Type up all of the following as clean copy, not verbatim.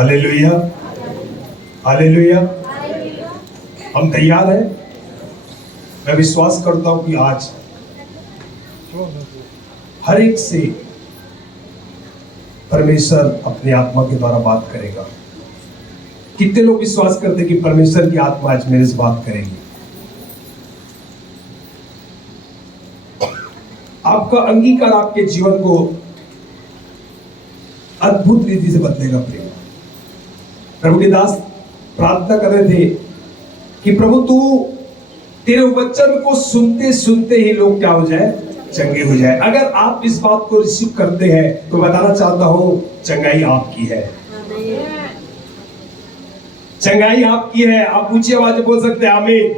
Hallelujah, hallelujah. हम तैयार हैं। मैं विश्वास करता हूं कि आज हर एक से परमेश्वर अपनी आत्मा के द्वारा बात करेगा। कितने लोग विश्वास करते कि परमेश्वर की आत्मा आज मेरे से बात करेगी? आपका अंगीकार आपके जीवन को अद्भुत रीति से बदलेगा। प्रेम प्रभु के दास प्रार्थना कर रहे थे कि प्रभु तू तेरे वचन को सुनते सुनते ही लोग क्या हो जाए? चंगे हो जाए। अगर आप इस बात को रिसीव करते हैं तो बताना चाहता हूं चंगाई आपकी है, चंगाई आपकी है। आप ऊंची आवाज में बोल सकते हैं आमीन।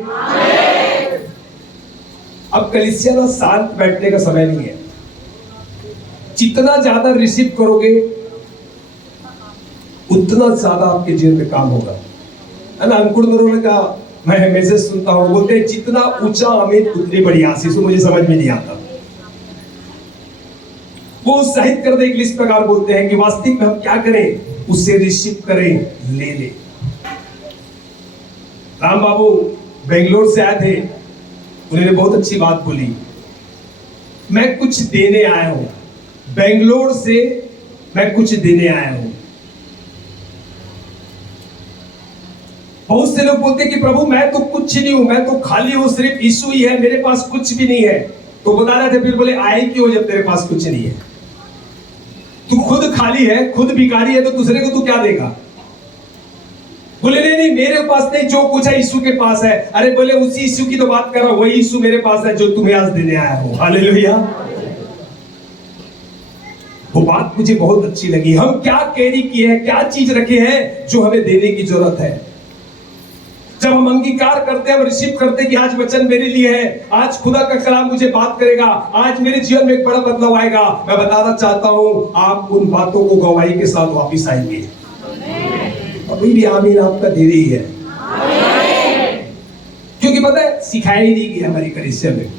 अब कलीसिया ना शांत बैठने का समय नहीं है। जितना ज्यादा रिसीव करोगे उतना ज्यादा आपके जीवन में काम होगा, है ना। अंकुर नरोले का मैं मैसेज सुनता हूं, बोलते हैं जितना ऊंचा आमीन उतनी बड़ी आशीष। मुझे समझ में नहीं आता। वो उत्साहित कर दे इस प्रकार बोलते हैं कि वास्तविक में हम क्या करें? उससे रिसीव करें, ले ले। राम बाबू बेंगलोर से आए थे, उन्होंने बहुत अच्छी बात बोली। मैं कुछ देने आया हूं, बेंगलोर से मैं कुछ देने आया हूं। बहुत से लोग बोलते हैं कि प्रभु मैं तो कुछ नहीं हूं, मैं तो खाली हूं, सिर्फ यीशु ही है, मेरे पास कुछ भी नहीं है। तो बता रहे थे, फिर बोले आए क्यों जब तेरे पास कुछ नहीं है? तू खुद खाली है, खुद भिखारी है, तो दूसरे को तू क्या देगा? बोले नहीं नहीं मेरे पास नहीं, जो कुछ है यीशु के पास है। अरे बोले उसी यीशु की तो बात कर रहा हूं, वही यीशु मेरे पास है जो तुम्हें आज देने आया हूं। हालेलुया। वो बात मुझे बहुत अच्छी लगी। हम क्या कैरी किए हैं, क्या चीज रखे हैं जो हमें देने की जरूरत है। जब हम अंगीकार करते हैं, हम रिसीव करते हैं कि आज वचन मेरे लिए है, आज खुदा का कलाम मुझे बात करेगा, आज मेरे जीवन में एक बड़ा बदलाव आएगा। मैं बताना चाहता हूं आप उन बातों को गवाही के साथ वापिस आएंगे। अभी भी आमीन आपका धीरे ही है, क्योंकि पता है सिखाया ही नहीं गया हमारी कलीसिया में,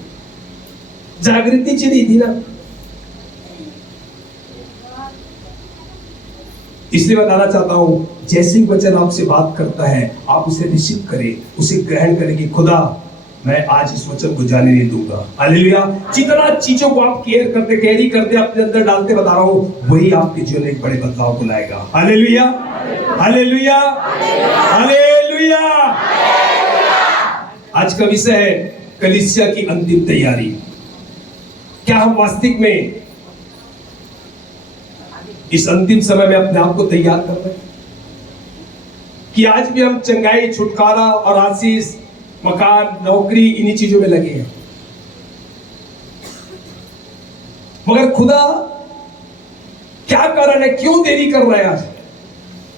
जागृति चाहिए थी ना। इसलिए बताना चाहता हूं जैसे वचन आपसे बात करता है आप उसे रिसीव करें, उसे ग्रहण करें कि खुदा मैं आज इस वचन को जाने नहीं दूंगा। हालेलुया। जितना चीजों को आप केयर करते, कैरी करते, अपने अंदर डालते, बता रहा हूं वही आपके जीवन में एक बड़े बदलाव को लाएगा। Hallelujah, hallelujah, hallelujah. आज का विषय है कलीसिया की अंतिम तैयारी। क्या हम वास्तविक में इस अंतिम समय में अपने आप को तैयार कर रहे हैं कि आज भी हम चंगाई, छुटकारा और आशीष, मकान, नौकरी, इन्हीं चीजों में लगे हैं? मगर खुदा क्या कारण है, क्यों देरी कर रहा है आज?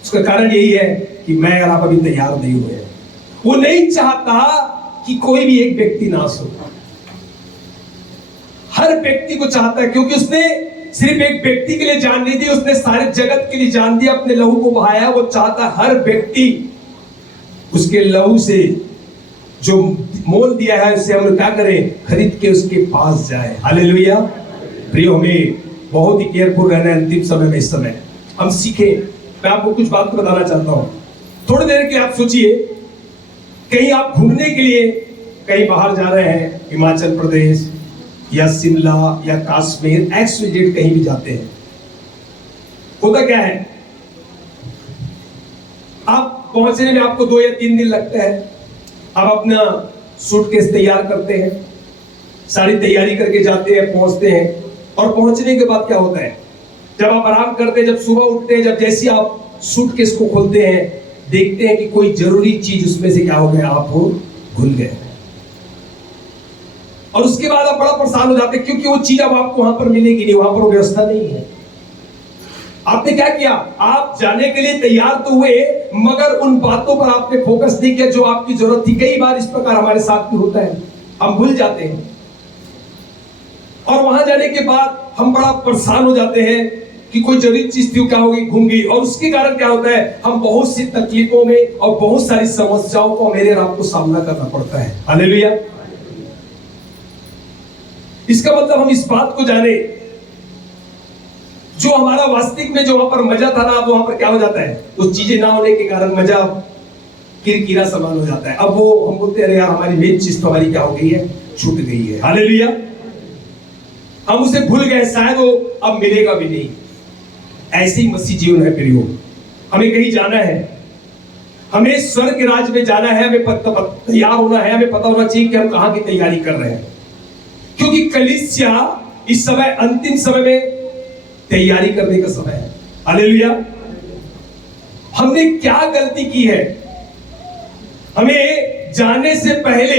उसका कारण यही है कि मैं और आप अभी तैयार नहीं हुए हैं। वो नहीं चाहता कि कोई भी एक व्यक्ति नाश हो। हर व्यक्ति को चाहता है, क्योंकि उसने सिर्फ एक व्यक्ति के लिए जान नहीं दी, उसने सारे जगत के लिए जान दिया, अपने लहू को बहाया। वो चाहता हर व्यक्ति उसके लहू से जो मोल दिया है उससे हम क्या करें? खरीद के उसके पास जाए। हालेलुया। प्रिय, हमें बहुत ही केयरफुल रहना है अंतिम समय में। इस समय हम सीखे। मैं आपको कुछ बात को बताना चाहता हूं। थोड़ी देर के आप सोचिए, कहीं आप घूमने के लिए कहीं बाहर जा रहे हैं, हिमाचल प्रदेश या शिमला या कश्मीर, एक्स-वाई-जेड कहीं भी जाते हैं, होता क्या है? आप पहुंचने में आपको 2 या 3 दिन लगते हैं। आप अपना सूटकेस तैयार करते हैं, सारी तैयारी करके जाते हैं, पहुंचते हैं। और पहुंचने के बाद क्या होता है? जब आप आराम करते हैं, जब सुबह उठते हैं, जब जैसे आप सूटकेस को खोलते हैं, देखते हैं कि कोई जरूरी चीज उसमें से क्या हो गया? आप भूल गए। और उसके बाद आप बड़ा परेशान हो जाते हैं, क्योंकि वो चीज अब आपको वहां पर मिलेगी नहीं, वहां पर व्यवस्था नहीं है। आपने क्या किया? आप जाने के लिए तैयार तो हुए, मगर उन बातों पर आपने फोकस नहीं किया जो आपकी जरूरत थी। कई बार इस प्रकार हमारे साथ भी होता है, हम भूल जाते हैं और वहां जाने के बाद हम बड़ा परेशान हो जाते हैं कि कोई जरूरी चीज थी, क्या होगी? घूम गई। और उसके कारण क्या होता है? हम बहुत सी तकलीफों में और बहुत सारी समस्याओं को मेरे और आपको सामना करना पड़ता है। हालेलुया। इसका मतलब हम इस बात को जाने जो हमारा वास्तविक में जो वहां पर मजा था ना, अब वहां पर क्या हो जाता है, वो चीजें ना होने के कारण मजा किरकिरा समान हो जाता है। अब वो हम बोलते हैं अरे यार हमारी मेन चीज तो हमारी क्या हो गई है, छूट गई है। हालेलुया, हम उसे भूल गए, शायद वो अब मिलेगा भी नहीं। ऐसे ही मसीह जीवन है प्रियो। हमें कहीं जाना है, हमें स्वर्ग के राज्य में जाना है, हमें तैयार होना है, हमें पता होना चाहिए कि हम कहां की तैयारी कर रहे हैं। क्योंकि कलीसिया इस समय अंतिम समय में तैयारी करने का समय है। हालेलुया, हमने क्या गलती की है? हमें जाने से पहले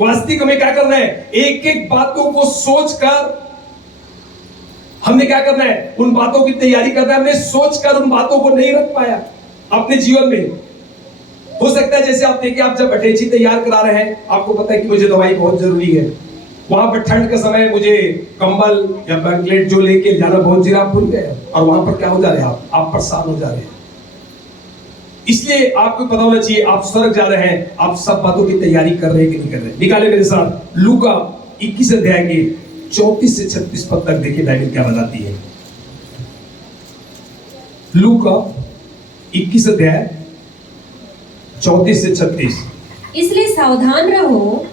वास्तविक हमें क्या करना है, एक एक बातों को सोचकर हमने क्या करना है, उन बातों की तैयारी करना है। हमने सोचकर उन बातों को नहीं रख पाया अपने जीवन में। हो सकता है जैसे आप देखिए, आप जब अटैची तैयार करा रहे हैं, आपको पता है कि मुझे दवाई बहुत जरूरी है, वहां पर ठंड का समय मुझे कंबल या ब्लैंकेट जो लेके जाना बहुत जरूरी, आप भूल गए और वहां पर क्या हो जा रहे हैं, आप परेशान हो जा रहे हैं। इसलिए आपको पता होना चाहिए आप स्वर्ग जा रहे हैं, आप सब बातों की तैयारी कर रहे हैं कि नहीं कर रहे हैं। निकाले मेरे साथ लूका 21 अध्याय के 34 से 36 पद तक देखिए बाइबल क्या बताती है। लूका 21 अध्याय 34 से 36। इसलिए सावधान रहो,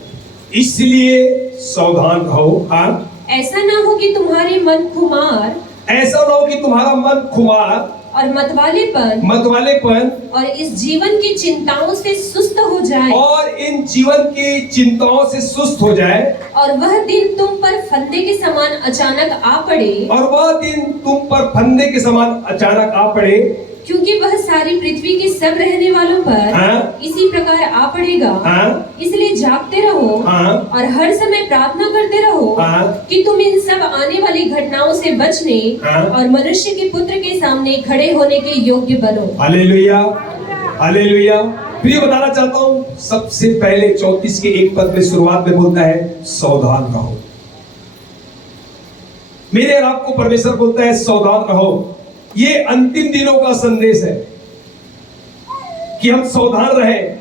इसलिए सावधान रहो। हाँ, ऐसा ना हो कि तुम्हारे मन खुमार, ऐसा ना हो कि तुम्हारा मन खुमार और मतवालेपन और इस जीवन की चिंताओं से सुस्त हो जाए, और इन जीवन की चिंताओं से सुस्त हो जाए, और वह दिन तुम पर फंदे के समान अचानक आ पड़े, और वह दिन तुम पर फंदे के समान अचानक आ पड़े, क्योंकि वह सारी पृथ्वी के सब रहने वालों पर हाँ? इसी प्रकार आ पड़ेगा। हाँ? इसलिए जागते रहो, हाँ? और हर समय प्रार्थना करते रहो, हाँ? कि तुम इन सब आने वाली घटनाओं से बचने, हाँ? और मनुष्य के पुत्र के सामने खड़े होने के योग्य बनो। Hallelujah, hallelujah. प्रिय बताना चाहता हूँ, सबसे पहले 34 के एक पद में शुरुआत में बोलता है सावधान रहो। मेरे और आपको परमेश्वर बोलता है सावधान रहो। ये अंतिम दिनों का संदेश है कि हम सावधान रहें।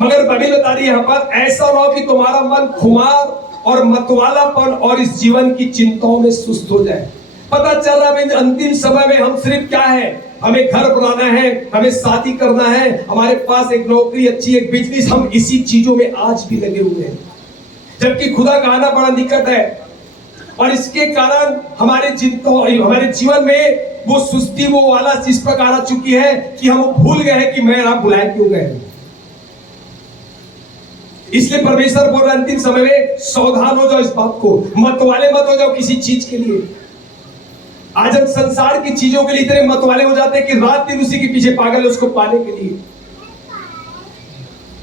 मगर बाइबल बता रही है यहां पर, ऐसा ना हो कि तुम्हारा मन खुमार और मतवालापन और इस जीवन की चिंताओं में सुस्त हो जाए। पता चल रहा है अंतिम समय में हम सिर्फ क्या है, हमें घर बनाना है, हमें शादी करना है, हमारे पास एक नौकरी अच्छी, एक बिजनेस, हम इसी चीजों में आज भी लगे हुए हैं, जबकि खुदा का आना बड़ा निकट है। और इसके कारण हमारे जीवन में वो सुस्ती, वो वाला इस प्रकार आ चुकी है कि हम भूल गए हैं कि मैं आप बुलाए क्यों गए। इसलिए परमेश्वर बोल रहा है अंतिम समय में सावधान हो जाओ, इस बात को मतवाले मत हो जाओ किसी चीज के लिए। आज हम संसार की चीजों के लिए इतने मतवाले हो जाते हैं कि रात दिन उसी के पीछे पागल है, उसको पाने के लिए।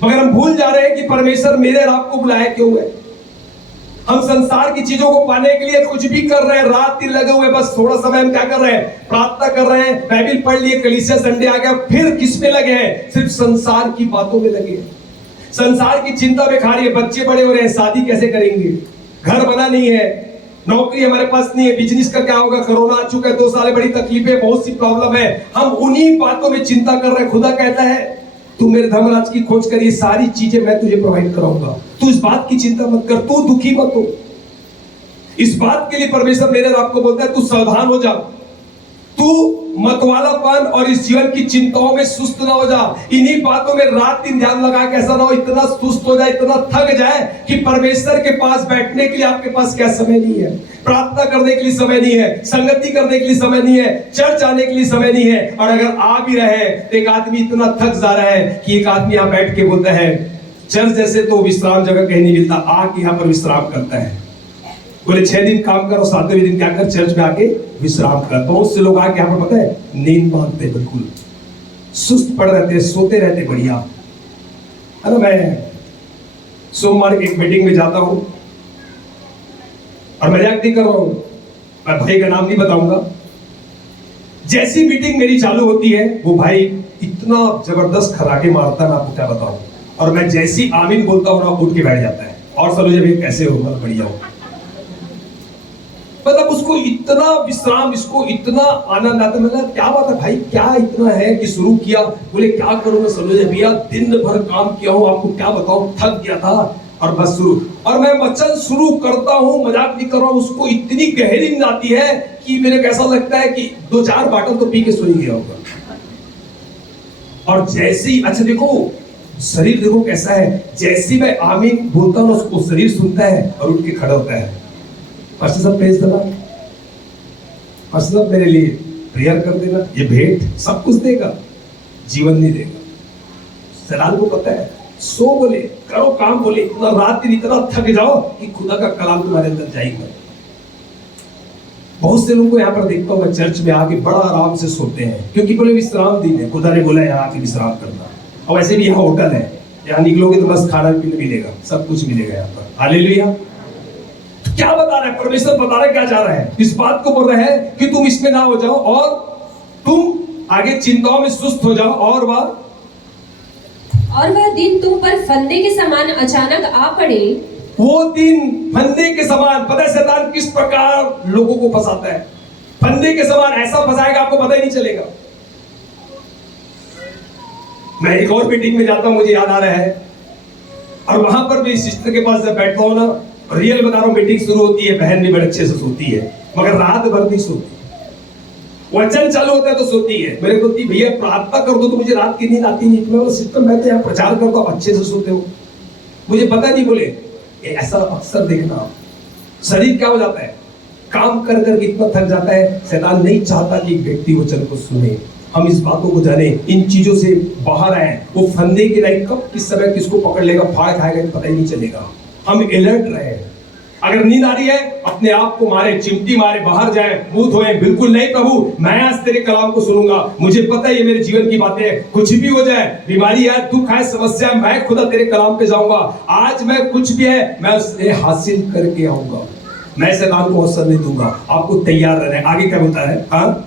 मगर हम भूल जा रहे हैं कि परमेश्वर मेरे और आपको बुलाया क्यों है। हम संसार की चीजों को पाने के लिए कुछ भी कर रहे हैं, रात दिन लगे हुए, बस थोड़ा समय हम क्या कर रहे हैं, प्रार्थना कर रहे हैं, बाइबल पढ़ लिए, कलीसिया संडे आ गया, फिर किस में लगे हैं, सिर्फ संसार की बातों में लगे हैं, संसार की चिंता में खा रही है। बच्चे बड़े हो रहे हैं, शादी कैसे करेंगे, घर बना नहीं है, नौकरी हमारे पास नहीं है, बिजनेस का क्या होगा, कोरोना आ चुका है, 2 साल बड़ी तकलीफें, बहुत सी प्रॉब्लम है, हम उन्हीं बातों में चिंता कर रहे हैं। खुदा कहता है तू मेरे धर्मराज की खोज कर, ये सारी चीजें मैं तुझे प्रोवाइड कराऊंगा, तू इस बात की चिंता मत कर, तू दुखी मत हो। इस बात के लिए परमेश्वर मेरे आपको बोलता है तू सावधान हो जा, तू मतवालापन और इस जीवन की चिंताओं में सुस्त ना हो जा। इन्हीं बातों में रात दिन ध्यान लगा के ऐसा ना हो इतना सुस्त हो जाए, इतना थक जाए कि परमेश्वर के पास बैठने के लिए आपके पास क्या समय नहीं है, प्रार्थना करने के लिए समय नहीं है, संगति करने के लिए समय नहीं है, चर्च आने के लिए समय नहीं है। और अगर आ भी रहे तो एक आदमी इतना थक जा रहा है कि एक आदमी यहाँ बैठ के बोलता है चर्च जैसे तो विश्राम जगह कहीं नहीं मिलता, आके यहाँ पर विश्राम करता है। बोले 6 दिन काम करो, 7वें दिन क्या कर, चर्च में आके विश्राम कर। बहुत से लोग आके यहाँ पर पता है नींद मानते, बिल्कुल सुस्त पड़ रहते, सोते रहते, बढ़िया है ना। मैं सोमवार एक मीटिंग में जाता हूँ और मजाक नहीं कर रहा हूँ, मैं भाई का नाम नहीं बताऊंगा। जैसी मीटिंग मेरी चालू होती है वो भाई इतना जबरदस्त खराटे मारता है, मैं आपको क्या बताऊं। और मैं जैसी आमीन बोलता हूँ ना, उठ के बैठ जाता है और सलोजा भाई कैसे हो, मतलब बढ़िया हो। मतलब उसको इतना विश्राम, इसको इतना आनंद आता है। मतलब क्या बात है भाई, क्या इतना है कि शुरू किया। बोले क्या करूं मैं सलोजा भैया, दिन भर काम किया हूं, आपको क्या बताऊं, थक गया था, और बस शुरू। और मैं वचन शुरू करता हूं, मजाक नहीं कर रहा हूं, उसको इतनी गहरी नींद आती है कि मेरे को ऐसा लगता है कि 2-4 बाटल तो पी के सो ही गया होगा। और जैसे ही, अच्छा देखो शरीर देखो कैसा है, जैसे ही मैं आमीन बोलता हूं उसको शरीर सुनता है और उठ के खड़ा होता है। पास्टर साहब प्रेज द लॉर्ड, पास्टर साहब मेरे लिए प्रेयर कर देना, ये भेंट सब कुछ देगा, जीवन नहीं देगा। शैतान को पता है, सो बोले, करो काम बोले, इतना रात दिन इतना थक जाओ कि खुदा का कलाम तुम्हारे अंदर जाएगा। बहुत से लोगों को यहाँ पर देखता हूँ मैं, चर्च में आके बड़ा आराम से सोते हैं, क्योंकि बोले विश्राम दिन है, खुदा ने बोला यहाँ आके विश्राम करना। और वैसे भी यहाँ होटल है, यहाँ निकलोगे तो बस खाना पीना मिलेगा, सब कुछ मिलेगा यहाँ पर। हालेलुया। तो क्या बता रहा है परमेश्वर, बता रहा है क्या चाह रहा है, इस बात को बोल रहा है कि तुम इसमें ना हो जाओ और तुम आगे चिंताओं में सुस्त हो जाओ। और वह दिन तुम पर फंदे के समान अचानक आ पड़े। वो दिन फंदे के समान, पता है शैतान किस प्रकार लोगों को फंसाता है। फंदे के समान ऐसा फंसाएगा आपको पता ही नहीं चलेगा। मैं एक और मीटिंग में जाता हूं, मुझे याद आ रहा है, और वहां पर भी सिस्टर के पास जब बैठता हूं ना, रियल बता रहा हूं, मीटिंग शुरू होती है, बहन भी बड़े अच्छे से सोती है मगर रात भर नहीं सोती। वचन चालू होता है तो सोती है, मेरे को भैया प्रार्थना कर दो तो मुझे रात की नींद आती नहीं। मैं बोला सिस्टर मैं तो यहाँ प्रचार करता हूँ, अच्छे से सोते हो, मुझे पता नहीं। बोले ऐसा अक्सर देखना, शरीर क्या हो जाता है, काम कर करके इतना थक जाता है। शैतान नहीं चाहता कि व्यक्ति वचन को सुने। हम इस बातों को जाने, इन चीजों से बाहर आए। वो फंदे के लाइक कब किस समय किसको पकड़ लेगा, फाड़ खाएगा, पता ही नहीं चलेगा। हम अलर्ट रहे। अगर नींद आ रही है अपने आप को मारे, चिमटी मारे, बाहर जाए, मुंह धोए, बिल्कुल नहीं प्रभु मैं आज तेरे कलाम को सुनूंगा, मुझे पता है ये मेरे जीवन की बातें हैं, कुछ भी हो जाए, बीमारी है, दुख है, समस्या, मैं खुदा तेरे कलाम पे जाऊंगा। आज मैं कुछ भी है मैं उसे हासिल करके आऊंगा, मैं शैतान को अवसर नहीं दूंगा। आपको तैयार रहना है। आगे क्या बोलता है, हाँ,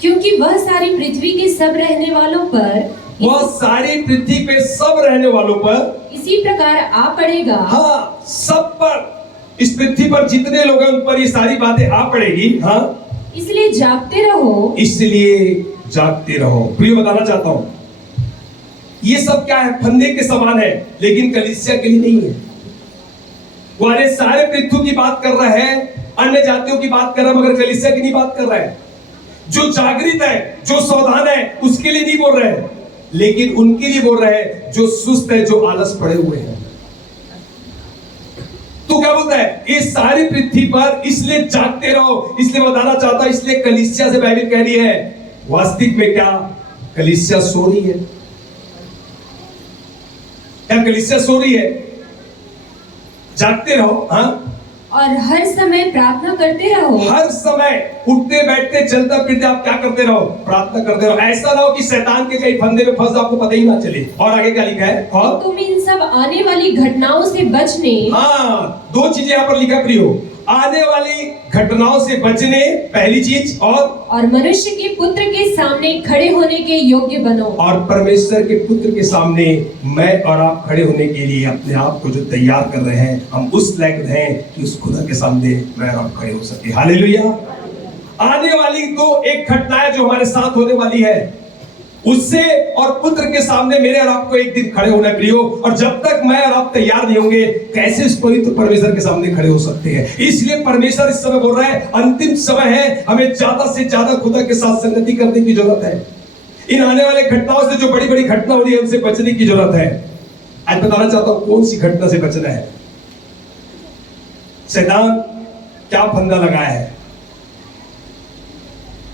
क्योंकि वह सारी पृथ्वी के सब रहने वालों पर, वह सारी पृथ्वी पे सब रहने वालों पर इसी प्रकार आ पड़ेगा। हाँ, सब पर, इस पृथ्वी पर जितने लोग हैं उन पर ये सारी बातें आ पड़ेगी। हाँ, इसलिए जागते रहो, इसलिए जागते रहो। प्रिय बताना चाहता हूं, ये सब क्या है, फंदे के समान है, लेकिन कलीसिया के लिए नहीं है। वो सारे पृथ्वी की बात कर रहा है, अन्य जातियों की बात कर रहा है, मगर कलीसिया की नहीं बात कर रहा है। जो जागृत है, जो सावधान है, उसके लिए नहीं बोल रहे हैं, लेकिन उनके लिए बोल रहे हैं जो सुस्त है, जो आलस पड़े हुए हैं। तो क्या बोलता है, ये सारी पृथ्वी पर इसलिए जागते रहो, इसलिए बताना चाहता, इसलिए कलीसिया से बाइबल कह रही है। वास्तविक में क्या कलीसिया सो रही है? क्या कलीसिया सो रही है? जागते रहो, हाँ, और हर समय प्रार्थना करते रहो। हर समय उठते बैठते चलते फिरते आप क्या करते रहो, प्रार्थना करते रहो। ऐसा ना हो कि शैतान के कई फंदे में फंस आपको पता ही ना चले। और आगे क्या लिखा है, और तुम इन सब आने वाली घटनाओं से बचने, हाँ, 2 चीजें यहाँ पर लिखा प्रियो, आने वाली घटनाओं से बचने, पहली चीज, और मनुष्य के पुत्र के सामने खड़े होने के योग्य बनो। और परमेश्वर के पुत्र के सामने मैं और आप खड़े होने के लिए अपने आप को जो तैयार कर रहे हैं, हम उस लायक हैं कि उस खुदा के सामने मैं और आप खड़े हो सके। हालेलुया। आने वाली तो एक घटना जो हमारे साथ होने वाली है, उससे और पुत्र के सामने मेरे और आपको एक दिन खड़े होना है प्रियो। और जब तक मैं और आप तैयार नहीं होंगे, कैसे इस पवित्र परमेश्वर के सामने खड़े हो सकते हैं? इसलिए परमेश्वर इस समय बोल रहा है, अंतिम समय है, हमें ज्यादा से ज्यादा खुदा के साथ संगति करने की जरूरत है। इन आने वाले घटनाओं से, जो बड़ी बड़ी घटना हो रही है, उनसे बचने की जरूरत है। आज बताना चाहता हूं कौन सी घटना से बचना है। शैतान क्या फंदा लगाया है,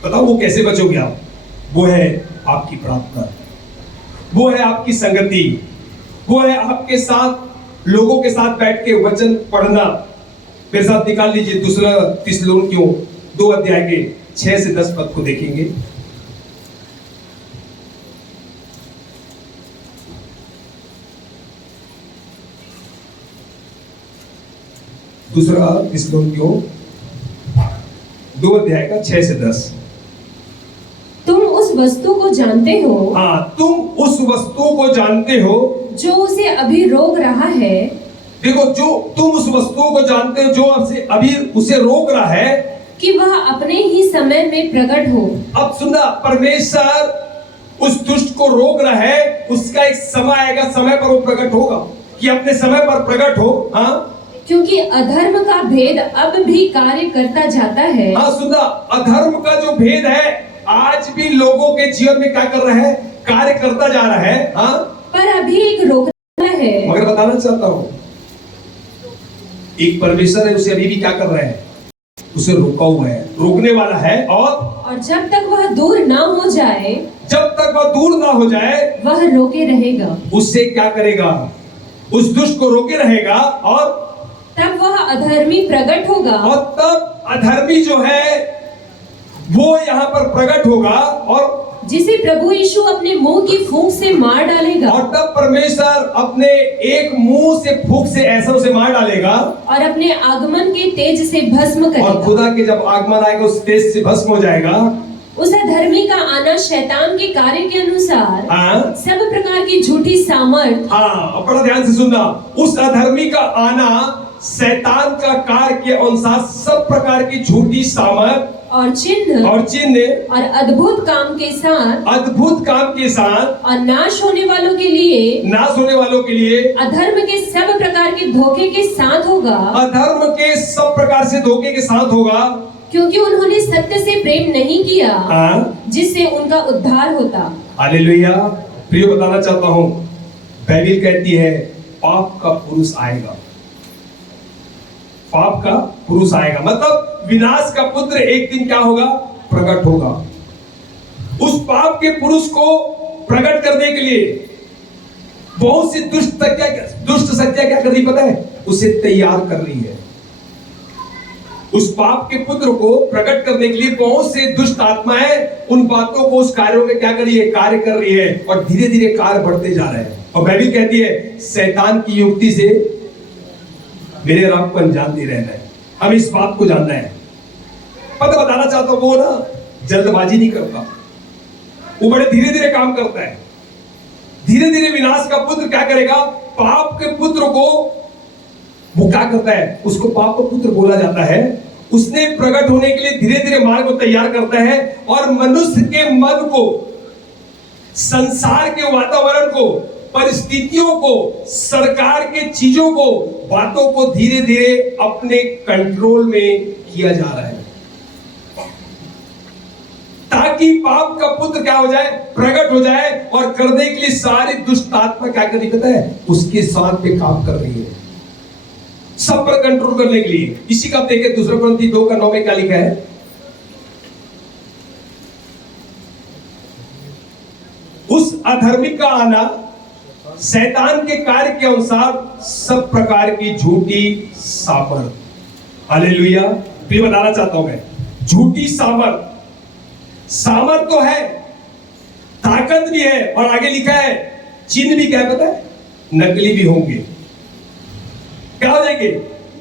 बताओ वो कैसे बचोगे आप? वो है आपकी प्रार्थना, वो है आपकी संगति, वो है आपके साथ लोगों के साथ बैठ के वचन पढ़ना। मेरे साथ निकाल लीजिए 2 थिस्सलुनीकियों 2 अध्याय के 6 से 10 पद को देखेंगे। दूसरा थिस्सलुनीकियों 2 अध्याय का 6 से 10। तुम उस वस्तु को जानते हो, हाँ, तुम उस वस्तु को जानते हो जो उसे अभी रोक रहा है। देखो, जो तुम उस वस्तु को जानते हो जो अभी उसे रोक रहा है, कि वह अपने ही समय में प्रकट हो। अब सुनना, परमेश्वर उस दुष्ट को रोक रहा है, उसका एक समय आएगा, समय पर वो प्रकट होगा। कि अपने समय पर प्रकट हो। हाँ क्योंकि अधर्म का भेद अब भी कार्य करता जाता है। हाँ, सुनना, अधर्म का जो भेद है आज भी लोगों के जीवन में क्या कर रहा है, कार्य करता जा रहा है। हाँ पर अभी एक रोकने वाला है। मगर बताना चाहता हूं, एक परमेश्वर है, उसे अभी भी क्या कर रहा है, उसे रोका हुआ है, रोकने वाला है। और जब तक वह दूर ना हो जाए, जब तक वह दूर ना हो जाए वह रोके रहेगा। उससे क्या करेगा, उस दुष्ट को रोके रहेगा। और तब वह अधर्मी प्रकट होगा। और तब अधर्मी जो है वो यहाँ पर प्रकट होगा और जिसे प्रभु यीशु अपने मुंह की फूंक से मार डालेगा। और तब परमेश्वर अपने एक मुंह से फूंक से ऐसा उसे मार डालेगा और अपने आगमन के तेज से भस्म और करेगा। खुदा के जब आगमन आएगा उस तेज से भस्म हो जाएगा। उस अधर्मी का आना शैतान के कार्य के अनुसार हाँ सब प्रकार की झूठी सामर्थ। हाँ, बड़ा ध्यान से सुनना, उस अधर्मी का आना शैतान का कार्य के अनुसार सब प्रकार की झूठी सामर्थ और चिन्ह और अद्भुत काम के साथ और नाश होने वालों के लिए अधर्म के सब प्रकार के धोखे के साथ होगा। अधर्म के सब प्रकार से धोखे के साथ होगा, क्योंकि उन्होंने सत्य से प्रेम नहीं किया जिससे उनका उद्धार होता। हालेलुया। प्रिय, बताना चाहता हूँ, बाइबल कहती है पाप का पुरुष आएगा, पाप का पुरुष आएगा, मतलब विनाश का पुत्र एक दिन क्या होगा, प्रकट होगा। उस पाप के पुरुष को प्रकट करने के लिए बहुत सी दुष्ट शक्तियां क्या कर रही पता है, उसे तैयार कर रही है। उस पाप के पुत्र को प्रकट करने के लिए बहुत से दुष्ट आत्माएं उन बातों को, उस कार्यों में क्या कर रही है, कार्य कर रही है और धीरे धीरे कार्य बढ़ते जा रहे हैं। और बाइबल कहती है शैतान की युक्ति से मेरे रब को अनजानते रहना है। हम इस बात को जानना है। पता बताना चाहता हूं, वो ना जल्दबाजी नहीं करता, वो बड़े धीरे धीरे काम करता है। धीरे धीरे विनाश का पुत्र क्या करेगा, पाप के पुत्र को वो क्या करता है, उसको पाप का पुत्र बोला जाता है। उसने प्रकट होने के लिए धीरे धीरे मार्ग को तैयार करता है और मनुष्य के मन को, संसार के वातावरण को, परिस्थितियों को, सरकार के चीजों को, बातों को धीरे धीरे अपने कंट्रोल में किया जा रहा है ताकि पाप का पुत्र क्या हो जाए, प्रकट हो जाए और करने के लिए सारी दुष्ट आत्मा क्या कर रही पता है, उसके साथ पे काम कर रही है, सब पर कंट्रोल करने के लिए। इसी का आप देखें 2 Corinthians 2:9 में क्या लिखा है, उस अधर्मी का आना शैतान के कार्य के अनुसार सब प्रकार की झूठी सामर्थ। हालेलुया। फिर बताना चाहता हूं मैं, झूठी सामर्थ, सामर्थ तो है, ताकत भी है और आगे लिखा है चिन्ह भी क्या पता है, नकली भी होंगे। क्या हो जाएंगे,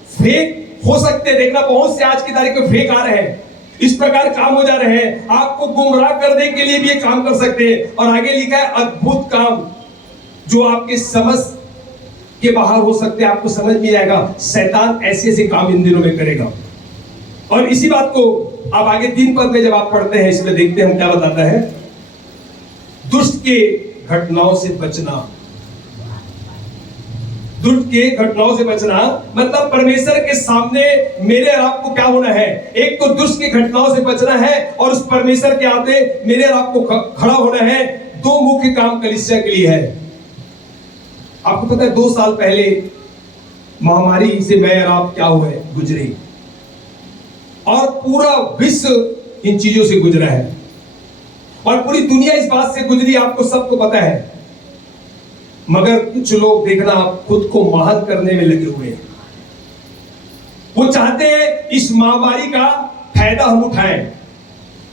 फेक हो सकते। देखना बहुत से आज की तारीख में फेक आ रहे हैं, इस प्रकार काम हो जा रहे हैं, आपको गुमराह करने के लिए भी ये काम कर सकते हैं। और आगे लिखा है अद्भुत काम जो आपके समझ के बाहर हो सकते हैं, आपको समझ में आएगा। शैतान ऐसे ऐसे काम इन दिनों में करेगा। और इसी बात को आप आगे 3 पद में जब आप पढ़ते हैं, इसमें देखते हैं हम क्या बताता है, दुष्ट के घटनाओं से बचना। दुष्ट के घटनाओं से बचना मतलब परमेश्वर के सामने मेरे और आपको क्या होना है, एक तो दुष्ट की घटनाओं से बचना है और उस परमेश्वर के आगे मेरे और आपको खड़ा होना है। 2 मुख्य काम कलीसिया के लिए है। आपको पता है 2 साल पहले महामारी से मैं और आप क्या हुए, गुजरे, और पूरा विश्व इन चीजों से गुजरा है और पूरी दुनिया इस बात से गुजरी, आपको सबको पता है। मगर कुछ लोग देखना खुद को महान करने में लगे हुए हैं। वो चाहते हैं इस महामारी का फायदा हम उठाएं,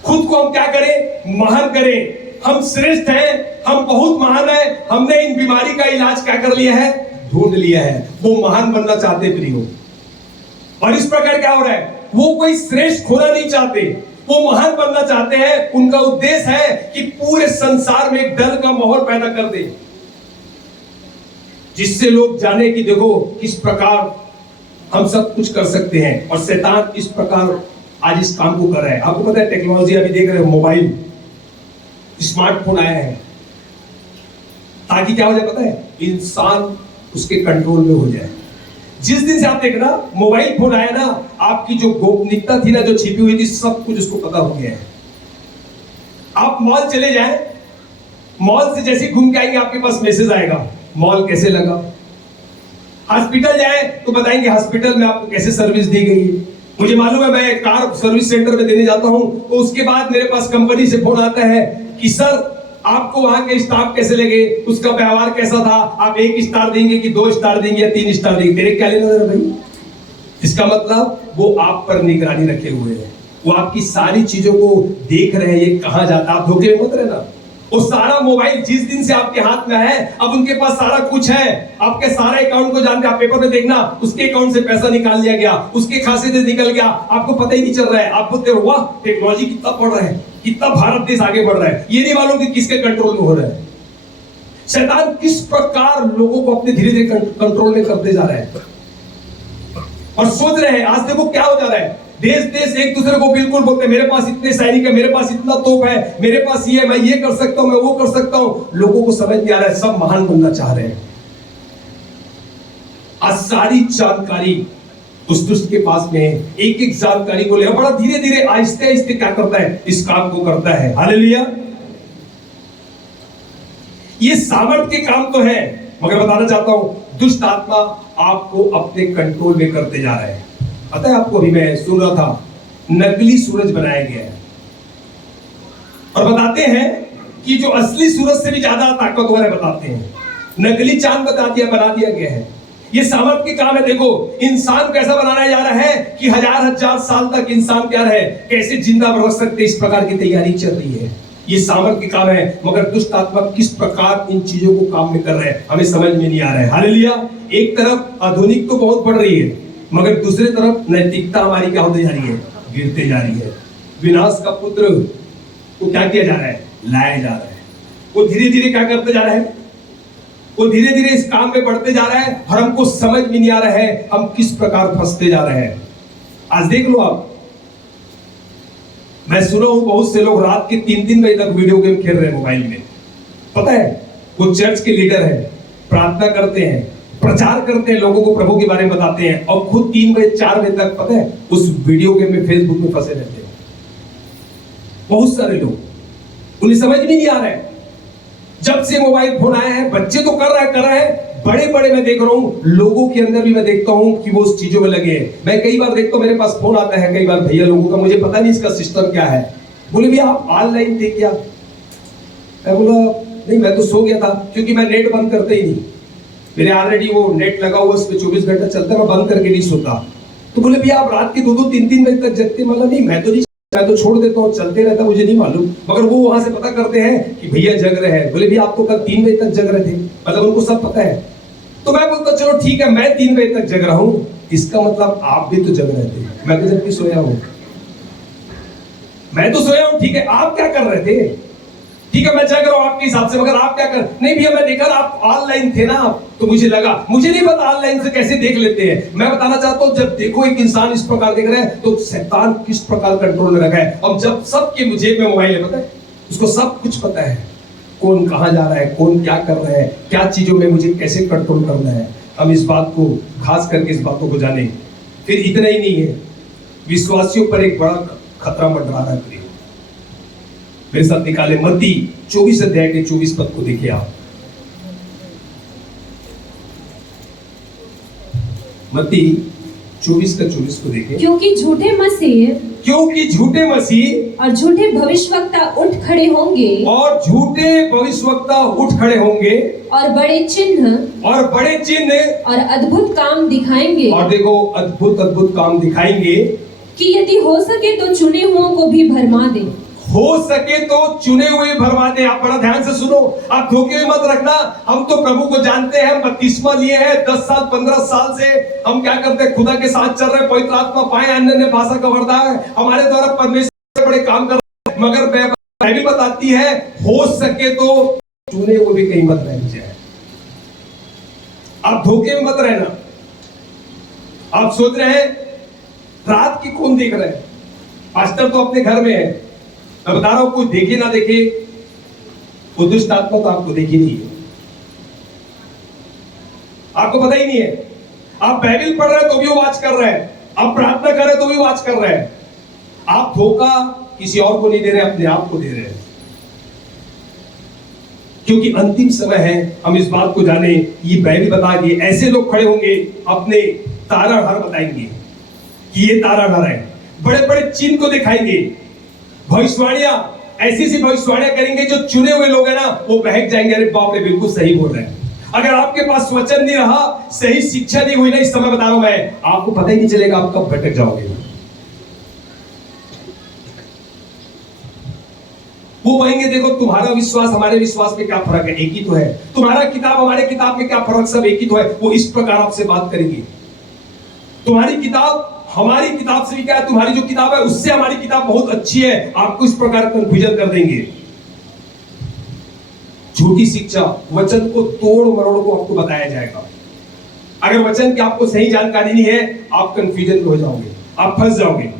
खुद को हम क्या करें, महान करें, हम श्रेष्ठ हैं, हम बहुत महान हैं, हमने इन बीमारी का इलाज क्या कर लिया है, ढूंढ लिया है। वो महान बनना चाहते प्रियो। और इस प्रकार क्या हो रहा है, वो कोई श्रेष्ठ होना नहीं चाहते, वो महान बनना चाहते हैं। उनका उद्देश्य है कि पूरे संसार में एक डर का माहौल पैदा कर दे, जिससे लोग जाने कि देखो किस प्रकार हम सब कुछ कर सकते हैं। और शैतान इस प्रकार आज इस काम को कर रहा है। आपको पता है टेक्नोलॉजी अभी देख रहे हो, मोबाइल, स्मार्टफोन आया है ताकि क्या हो जाए पता है, इंसान उसके कंट्रोल में हो जाए। जिस दिन से आप देखना मोबाइल फोन आया ना, आपकी जो गोपनीयता थी ना, जो छिपी हुई थी, सब कुछ उसको पता हो गया है। आप मॉल चले जाएं, मॉल से जैसे घूम के आएंगे आपके पास मैसेज आएगा मॉल कैसे लगा। हॉस्पिटल जाए तो बताएंगे हॉस्पिटल में आपको कैसे सर्विस दी गई। मुझे मालूम है, मैं कार सर्विस सेंटर में देने जाता हूं तो उसके बाद मेरे पास कंपनी से फोन आता है कि सर आपको वहां के स्टाफ कैसे लगे, उसका व्यवहार कैसा था, आप 1 स्टार देंगे कि 2 स्टार देंगे या 3 स्टार देंगे। तेरे क्या लेना है भाई। इसका मतलब वो आप पर निगरानी रखे हुए हैं, वो आपकी सारी चीजों को देख रहे हैं, ये कहां जाता। आप धोखे में मत रहना। वो सारा मोबाइल जिस दिन से आपके हाथ में है, अब उनके पास सारा कुछ है, आपके सारे अकाउंट को जानते। आप पेपर में देखना, उसके अकाउंट से पैसा निकाल लिया गया, उसके खाते से निकल गया, आपको पता ही नहीं चल रहा है। आप बोलते हो वाह टेक्नोलॉजी कितना बढ़ रहा है, कितना भारत देश आगे बढ़ रहा है। ये नहीं मालूम कि किसके कंट्रोल में हो रहा है। शैतान किस प्रकार लोगों को अपने धीरे धीरे कंट्रोल में करते जा रहा है और सोच रहे हैं। आज देखो क्या हो जा रहा है, देश देश एक दूसरे को बिल्कुल बोलते हैं मेरे पास इतने सैनिक है, मेरे पास इतना तोप है, मेरे पास ये है, मैं ये कर सकता हूं, मैं वो कर सकता हूं। लोगों को समझ नहीं आ रहा है, सब महान बनना चाह रहे हैं। आज सारी जानकारी उस दुष्ट के पास में है। एक एक जानकारी को ले बड़ा धीरे धीरे आहिस्ते आहिस्ते क्या करता है, इस काम को करता है। हालेलुया। ये सामर्थ्य के काम तो है, मगर बताना चाहता हूं दुष्ट आत्मा आपको अपने कंट्रोल में करते जा रहे हैं। पता है आपको, अभी मैं सुन रहा था नकली सूरज बनाया गया है और बताते हैं कि जो असली सूरज से भी ज्यादा ताकतवर है। बताते हैं नकली चांद बना दिया गया है। ये सामर्थ्य के काम है। देखो इंसान कैसा बनाया जा रहा है कि हजार साल तक इंसान क्या है, कैसे जिंदा रह सकते, इस प्रकार की तैयारी चल रही है। ये सामर्थ्य के काम है, मगर दुष्ट आत्मा किस प्रकार इन चीजों को काम में कर रहे हैं हमें समझ में नहीं आ रहा है। हालेलुया। एक तरफ आधुनिक तो बहुत बढ़ रही है, मगर दूसरी तरफ नैतिकता हमारी क्या होती जा रही है, गिरते जा रही है। विनाश का पुत्र को क्या किया जा रहा है, लाया जा रहा है। वो धीरे धीरे क्या करते जा रहा है, वो धीरे धीरे इस काम में बढ़ते जा रहा है और हमको समझ में नहीं आ रहा है हम किस प्रकार फंसते जा रहे हैं। आज देख लो आप, मैं सुना हूं बहुत से लोग रात के 3-3 बजे तक वीडियो गेम खेल रहे हैं मोबाइल में। पता है वो चर्च के लीडर है, प्रार्थना करते हैं, प्रचार करते हैं, लोगों को प्रभु के बारे में बताते हैं और खुद 3 बजे 4 बजे तक पता है उस वीडियो गेम में फेसबुक में फंसे रहते हैं। बहुत सारे लोग, उन्हें समझ में नहीं आ रहा है। जब से मोबाइल फोन आया है, बच्चे तो कर रहे हैं, बड़े बड़े मैं देख रहा हूं, लोगों के अंदर भी मैं देखता हूं कि वो उस चीजों में लगे हैं। मैं कई बार देखता हूं, मेरे पास फोन आता है कई बार भैया लोगों का, मुझे पता नहीं इसका सिस्टम क्या है। बोले भैया आप ऑनलाइन थे क्या? मैं बोला नहीं, मैं तो सो गया था, क्योंकि मैं नेट बंद करते ही नहीं। मेरे ऑलरेडी वो नेट लगा हुआ, उस पे 24 घंटा चलता है, मैं बंद करके नहीं सोता। तो बोले भैया आप रात के 2-2, 3-3 बजे तक जगते? मतलब नहीं, मैं तो नहीं, मैं तो छोड़ देता हूँ, चलते रहता, मुझे नहीं मालूम। मगर वो वहां से पता करते हैं कि भैया जग रहे हैं। बोले भैया आप तो कल 3 बजे तक जग रहे थे, मतलब उनको सब पता है। तो मैं बोलता चलो ठीक है, मैं 3 बजे तक जग रहा हूं, इसका मतलब आप भी तो जग रहे थे। मैं तो जबकि सोया हूं, मैं तो सोया हूं, ठीक है। आप क्या कर रहे थे? ठीक है मैं जग रहा हूं आपके हिसाब से, मगर आप क्या कर? नहीं भैया मैं देखा ना आप ऑनलाइन थे ना, तो मुझे लगा, मुझे नहीं पता ऑनलाइन से कैसे देख लेते हैं। मैं बताना चाहता हूं जब देखो एक इंसान इस प्रकार देख रहा है तो शैतान किस प्रकार कंट्रोल में रखा है। और जब सबके जेब में मोबाइल है, पता है उसको सब कुछ पता है, कौन कहां जा रहा है, कौन क्या कर रहा है, क्या चीजों में मुझे कैसे कंट्रोल करना है। हम इस बात को खास करके इस बातों को जाने। फिर इतना ही नहीं है, विश्वासियों पर एक बड़ा खतरा मंडरा रहा है। मेरे साथ निकाले मत्ती 24 अध्याय के 24 पद को देखिए आप। मत्ती 24 का 24 को देखिए। क्योंकि झूठे मसीह और झूठे भविष्यवक्ता उठ खड़े होंगे और बड़े चिन्ह और अद्भुत काम दिखाएंगे। और देखो अद्भुत काम दिखाएंगे कि यदि हो सके तो चुने हुओं को भी भरमा दे। हो सके तो चुने हुए भरवा दे। आप बड़ा ध्यान से सुनो, आप धोखे में मत रखना। हम तो प्रभु को जानते हैं, बपतिस्मा लिए हैं, 10 साल 15 साल से हम क्या करते हैं, खुदा के साथ चल रहे हैं, पवित्र आत्मा पाए, अन्य भाषा का वरदान है, हमारे द्वारा परमेश्वर बड़े काम कर रहे हैं। मगर बाइबल बताती है हो सके तो चुने हुए भी कहीं मत रह जाए। आप धोखे में मत रहना। आप सोच रहे हैं रात की कौन देख रहे हैं, पास्टर तो अपने घर में है। मैं बता रहा हूं कुछ देखे ना देखे, वो दुष्ट आत्मा तो आपको देखी नहीं है। आपको पता ही नहीं है। आप बाइबल पढ़ रहे हैं तो भी वो वाच कर रहे हैं, आप प्रार्थना कर रहे हैं तो भी वाच कर रहे हैं। आप धोखा किसी और को नहीं दे रहे, अपने आप को दे रहे हैं। क्योंकि अंतिम समय है, हम इस बात को जाने, ये बाइबल बता के ऐसे लोग खड़े होंगे अपने ताराधार बताएंगे कि ये ताराधार है, बड़े बड़े चिन्ह को दिखाएंगे, भविष्यवाणियां ऐसी सी भविष्यवाणियां करेंगे जो चुने हुए लोग हैं ना वो बहक जाएंगे, अरे बाप रे बिल्कुल सही बोल रहे हैं। अगर आपके पास वचन नहीं रहा, सही शिक्षा नहीं हुई ना, इस समय बता रहा हूं मैं, आपको पता ही नहीं चलेगा आप कब भटक जाओगे। वो कहेंगे देखो तुम्हारा विश्वास हमारे विश्वास में क्या फर्क है, एक ही तो है, तुम्हारा किताब हमारे किताब में क्या फर्क, सब एक ही तो है। वो इस प्रकार आपसे बात करेंगे, तुम्हारी किताब हमारी किताब से भी क्या है, तुम्हारी जो किताब है उससे हमारी किताब बहुत अच्छी है, आपको इस प्रकार कंफ्यूजन कर देंगे। झूठी शिक्षा, वचन को तोड़ मरोड़ को आपको बताया जाएगा। अगर वचन की आपको सही जानकारी नहीं है, आप कंफ्यूजन में हो जाओगे, आप फंस जाओगे।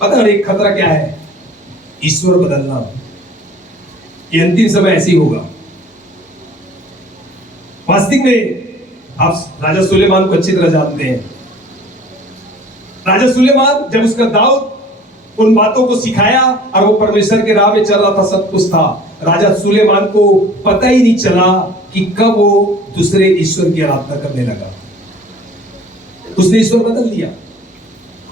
पता है एक खतरा क्या है, ईश्वर बदलना। ये अंतिम समय ऐसे ही होगा। वास्तविक में आप राजा सुलेमान को अच्छी तरह जानते हैं। राजा सुलेमान जब उसका दाऊद उन बातों को सिखाया और वो परमेश्वर के राह में चल रहा था, सब कुछ था, राजा सुलेमान को पता ही नहीं चला कि कब वो दूसरे ईश्वर की आराधना करने लगा। उसने ईश्वर बदल दिया,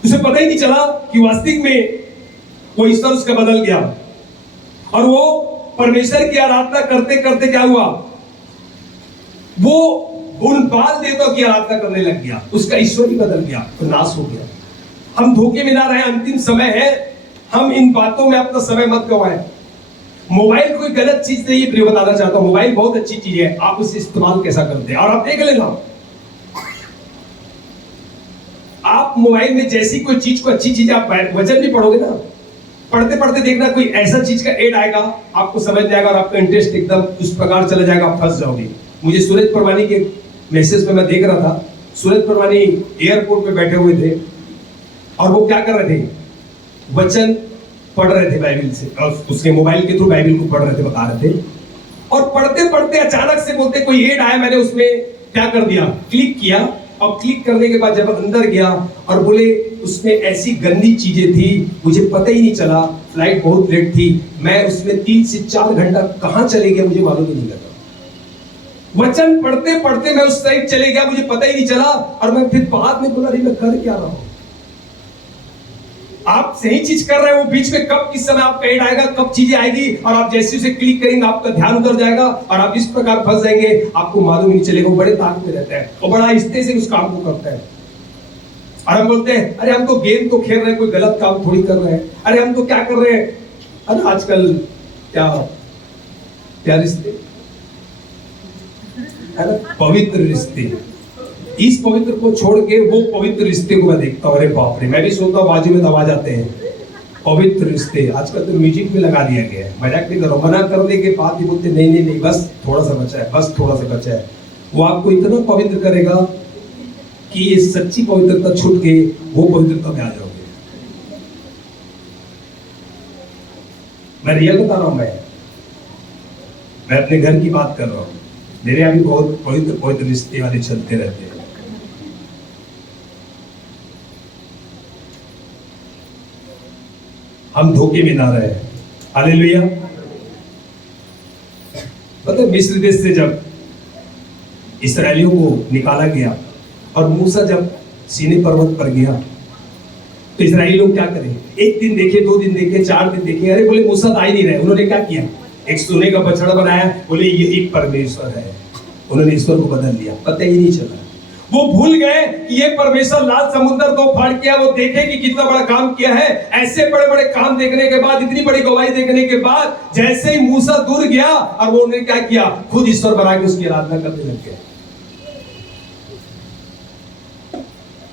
उसे पता ही नहीं चला कि वास्तविक में वो ईश्वर उसका बदल गया और वो परमेश्वर की आराधना करते करते क्या हुआ, वो उन बाल देवताओं की आराधना करने लग गया, उसका ईश्वर ही बदल गया, तो नाश हो गया। हम धोखे में ना रहे, अंतिम समय है, हम इन बातों में अपना समय मत गवाएं। मोबाइल कोई गलत चीज नहीं है, बताना चाहता हूं, मोबाइल बहुत अच्छी चीज है, आप उसे इस्तेमाल कैसा करते हैं। और आप देख लेना, आप मोबाइल में जैसी कोई चीज को अच्छी चीज, आप वचन भी पढ़ोगे ना, पढ़ते पढ़ते देखना कोई ऐसा चीज का एड आएगा, आपको समझ जाएगा और आपका इंटरेस्ट एकदम उस प्रकार चला जाएगा, आप फंस जाओगे। मुझे सूरज परवानी के मैसेज में मैं देख रहा था, सूरज परवानी एयरपोर्ट पे बैठे हुए थे और वो क्या कर रहे थे, वचन पढ़ रहे थे बाइबल से, और उसके मोबाइल के थ्रू बाइबल को पढ़ रहे थे, बता रहे थे। और पढ़ते पढ़ते अचानक से बोलते कोई एड आया, मैंने उसमें क्या कर दिया, क्लिक किया, और क्लिक करने के बाद जब अंदर गया और बोले उसमें ऐसी गंदी चीजें थी, मुझे पता ही नहीं चला, फ्लाइट बहुत लेट थी, मैं उसमें 3 से 4 घंटा कहां चले गया मुझे मालूम ही नहीं लगा। वचन पढ़ते पढ़ते मैं उस साइड चले गया, मुझे पता ही नहीं चला, और मैं फिर बाद में बोला अरे मैं कर क्या रहा हूं। आप सही चीज कर रहे हो, बीच में कब किस समय आपका एड आएगा, कब चीजें आएगी, और आप जैसे उसे क्लिक करेंगे आपका ध्यान उधर जाएगा और आप इस प्रकार फंस जाएंगे, आपको मालूम नहीं चलेगा। बड़े ताक में रहता है और बड़ा आहिस्ते से उस काम को करता है। और हम बोलते हैं अरे हम तो गेम तो खेल रहे हैं, कोई गलत काम थोड़ी कर रहे हैं, अरे हम तो क्या कर रहे हैं। अरे आजकल क्या रिश्ते है ना, पवित्र रिश्ते, इस पवित्र को छोड़ के वो पवित्र रिश्ते को मैं देखता हूँ, अरे बाप रे, मैं भी सोचता हूँ बाजू में दबा जाते हैं पवित्र रिश्ते। आजकल तो म्यूजिक में लगा दिया गया है, मजाक नहीं करो, मना करने के बाद ही बोलते नहीं नहीं नहीं, बस थोड़ा सा बचा है, बस थोड़ा सा बचा है। वो आपको इतना पवित्र करेगा कि ये सच्ची पवित्रता छूट के वो पवित्रता में आ जाओगे। मैं रियल बता रहा हूं, मैं अपने घर की बात कर रहा हूं, मेरे यहाँ भी बहुत पवित्र पवित्र रिश्ते वाले चलते रहते हैं। हम धोखे में ना रहे। हालेलुया। पता है मिस्र देश से जब इस्राएलियों को निकाला गया और मूसा जब सीने पर्वत पर गया तो इस्राएली लोग क्या करें, 1 दिन देखे, 2 दिन देखे, 4 दिन देखे, अरे बोले मूसा तो आ ही नहीं रहे। उन्होंने क्या किया, एक सोने का बछड़ा बनाया, बोले ये एक परमेश्वर है। उन्होंने ईश्वर को बदल लिया, पता ही नहीं चला। वो भूल गए कि ये परमेश्वर लाल समुद्र 2 फाड़ किया, वो देखे कि कितना बड़ा काम किया है। ऐसे बड़े बड़े काम देखने के बाद, इतनी बड़ी गवाही देखने के बाद, जैसे ही मूसा दूर गया और वो उन्होंने क्या किया, खुद ईश्वर बना के उसकी आराधना करने लग गए।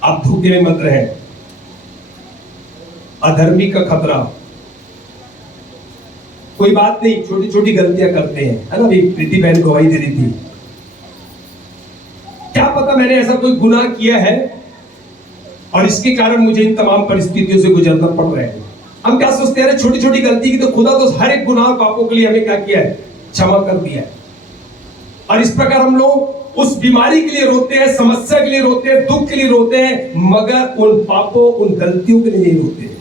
आप धोखे में मत रहे। अधर्मी का खतरा, कोई बात नहीं, छोटी छोटी गलतियां करते हैं, है ना। प्रीति बहन गवाही दे रही थी, क्या पता मैंने ऐसा कोई गुनाह किया है और इसके कारण मुझे इन तमाम परिस्थितियों से गुजरना पड़ रहा है। हम क्या सोचते हैं, छोटी छोटी गलती की तो खुदा तो हर एक गुनाह पापों के लिए हमें क्या किया है, क्षमा कर दिया है। और इस प्रकार हम लोग उस बीमारी के लिए रोते हैं, समस्या के लिए रोते हैं, दुख के लिए रोते हैं, मगर उन पापों, उन गलतियों के लिए नहीं रोते हैं।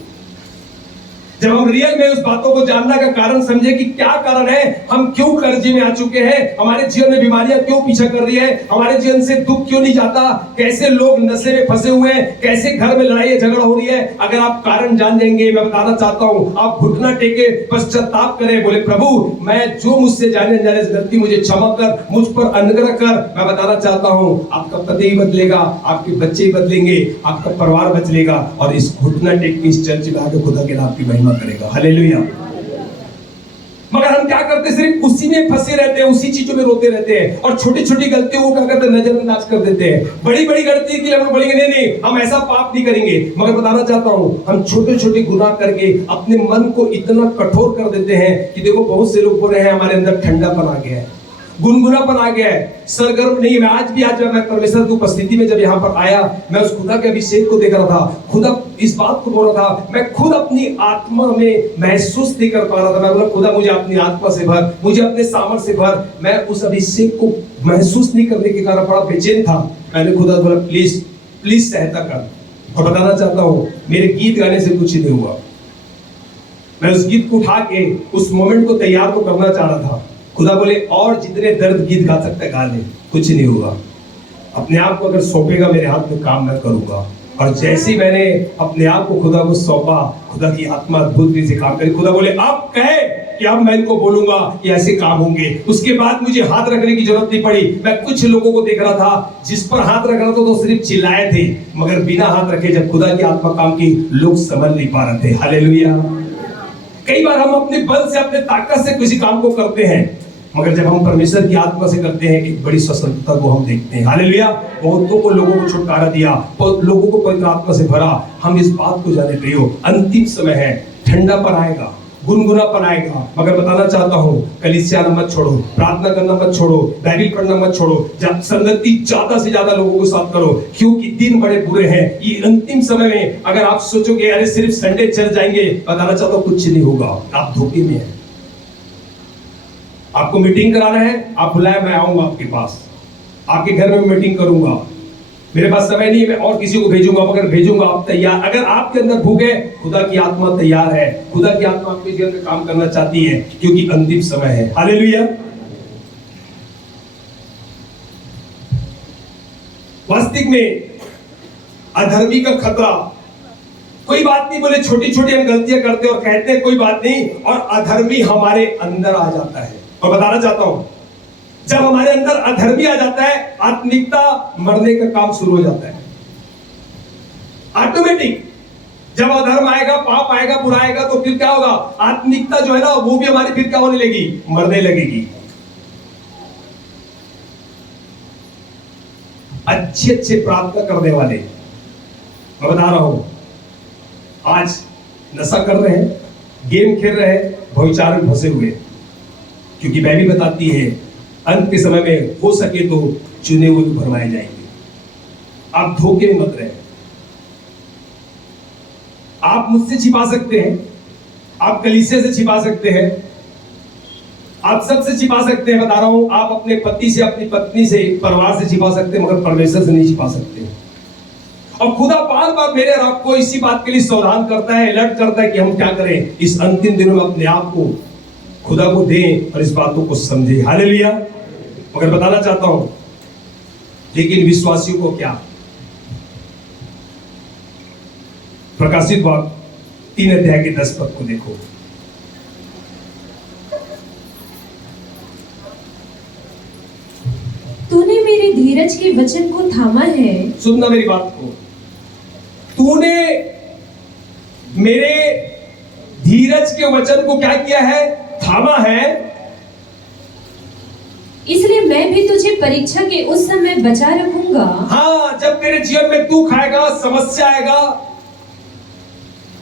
जब हम रियल में उस बातों को जानना का कारण समझे कि क्या कारण है, हम क्यों कर्जे में आ चुके हैं, हमारे जीवन में बीमारियां क्यों पीछा कर रही है, हमारे जीवन से दुख क्यों नहीं जाता, कैसे लोग नशे में फंसे हुए हैं, कैसे घर में लड़ाई झगड़ा हो रही है, अगर आप कारण जान जाएंगे, मैं बताना चाहता हूं, आप घुटना टेके पश्चाताप करें, बोले प्रभु मैं जो मुझसे जाने अनजाने से गलती मुझे क्षमा कर, मुझ पर अनुग्रह कर। मैं बताना चाहता हूं आपका पति ही बदलेगा, आपके बच्चे ही बदलेंगे, आपका परिवार बदलेगा, और इस घुटना टेक के इस चर्च में आके खुदा के नाम की महिमा करेगा। हालेलुया। मगर हम क्या करते, सिर्फ उसी में फंसे रहते हैं, उसी चीजों में रोते रहते हैं, और छोटी छोटी गलतियों को क्या करते हैं, नजरअंदाज कर देते हैं। बड़ी बड़ी गलती के लिए हम बोलेंगे नहीं नहीं हम ऐसा पाप नहीं करेंगे, मगर बताना चाहता हूं हम छोटे छोटे गुनाह करके अपने मन को इतना कठोर कर देते हैं कि देखो बहुत से लोग बोल रहे हैं हमारे अंदर ठंडापन आ गया है, गुनगुनापन आ गया है, सरगर्म नहीं। मैं परमेश्वर की उपस्थिति में जब यहाँ पर आया, मैं उस खुदा के अभिषेक को देख रहा था, खुदा इस बात को बोल रहा था, मैं खुद अपनी आत्मा में महसूस नहीं कर पा रहा था। मैं बोला खुदा मुझे अपनी आत्मा से भर, मुझे अपने सामर्थ से भर। मैं उस अभिषेक को महसूस नहीं करने के कारण बड़ा बेचैन था। मैंने खुदा बोला प्लीज प्लीज सहायता कर। और बताना चाहता हूँ मेरे गीत गाने से कुछ नहीं हुआ, मैं उस गीत को उठा के उस मोमेंट को तैयार तो करना चाह रहा था। खुदा बोले और जितने दर्द गीत गा सकते गा ले, कुछ नहीं होगा। अपने आप को अगर सौंपेगा मेरे हाथ में काम मैं करूंगा। और जैसे ही मैंने अपने आप को खुदा को सौंपा, खुदा की आत्मा अद्भुत रीति से काम करी। खुदा बोले अब कहे कि अब मैं इनको बोलूंगा कि ऐसे काम होंगे। उसके बाद मुझे हाथ रखने की जरूरत नहीं पड़ी। मैं कुछ लोगों को देख रहा था जिस पर हाथ रख रहा था तो सिर्फ चिल्लाए थे, मगर बिना हाथ रखे जब खुदा की आत्मा काम की लोग समझ नहीं पा रहे थे। हालेलुया। कई बार हम अपने बल से, अपने ताकत से किसी काम को करते हैं, मगर जब हम परमेश्वर की आत्मा से करते हैं एक बड़ी स्वतंत्रता को हम देखते हैं। हालेलुया। बहुतों को लोगों को छुटकारा दिया, बहुत लोगों को पवित्र आत्मा से भरा। हम इस बात को जाने प्रियो, अंतिम समय है, ठंडापन आएगा, गुनगुनापन आएगा, मगर बताना चाहता हूँ कलीसिया मत छोड़ो, प्रार्थना करना मत छोड़ो, बाइबल पढ़ना मत छोड़ो, संगति ज्यादा से ज्यादा लोगों के साथ करो, क्योंकि दिन बड़े बुरे हैं। ये अंतिम समय में अगर आप सोचोगे अरे सिर्फ संडे चर्च जाएंगे, बताना चाहता हूँ कुछ नहीं होगा, आप धोखे में हैं। आपको मीटिंग कराना है, आप बुलाए, मैं आऊंगा आपके पास, आपके घर में मीटिंग करूंगा। मेरे पास समय नहीं है, मैं और किसी को भेजूंगा, मगर भेजूंगा आप तैयार। अगर आपके अंदर भूख है, खुदा की आत्मा तैयार है, खुदा की आत्मा आपके जीवन में काम करना चाहती है, क्योंकि अंतिम समय है। हालेलुया। वास्तविक में अधर्मी का खतरा, कोई बात नहीं बोले, छोटी छोटी हम गलतियां करते और कहते हैं कोई बात नहीं, और अधर्मी हमारे अंदर आ जाता है। और बताना चाहता हूं जब हमारे अंदर अधर्मी आ जाता है, आत्मिकता मरने का काम शुरू हो जाता है ऑटोमेटिक। जब अधर्म आएगा, पाप आएगा, बुरा आएगा, तो फिर क्या होगा, आत्मिकता जो है ना वो भी हमारी फिर क्या होने लगेगी, मरने लगेगी। अच्छे अच्छे प्रार्थना करने वाले, मैं बता रहा हूं, आज नशा कर रहे हैं, गेम खेल रहे हैं, भविचार में फंसे हुए, क्योंकि बाइबल बताती है अंत के समय में हो सके तो चुने हुए भरवाए जाएंगे। आप धोखे में मत रहे। आप मुझसे छिपा सकते हैं, आप कलीसिया से छिपा सकते हैं, आप सबसे छिपा सकते हैं। बता रहा हूं, आप अपने पति से, अपनी पत्नी से, परिवार से छिपा सकते हैं, मगर परमेश्वर से नहीं छिपा सकते। और खुदा बार बार मेरे और आपको इसी बात के लिए सावधान करता है, अलर्ट करता है कि हम क्या करें, इस अंतिम दिनों में अपने आप को खुदा को दें और इस बातों को समझें। हालेलुया। मगर बताना चाहता हूं, लेकिन विश्वासियों को क्या, प्रकाशित वाक्य 3 अध्याय के 10 पद को देखो। तूने मेरे धीरज के वचन को थामा है। सुनना मेरी बात को, तूने मेरे धीरज के वचन को क्या किया है, थामा है। इसलिए मैं भी तुझे परीक्षा के उस समय बचा रखूंगा। हाँ, जब तेरे जीवन में तू खाएगा, समस्या आएगा,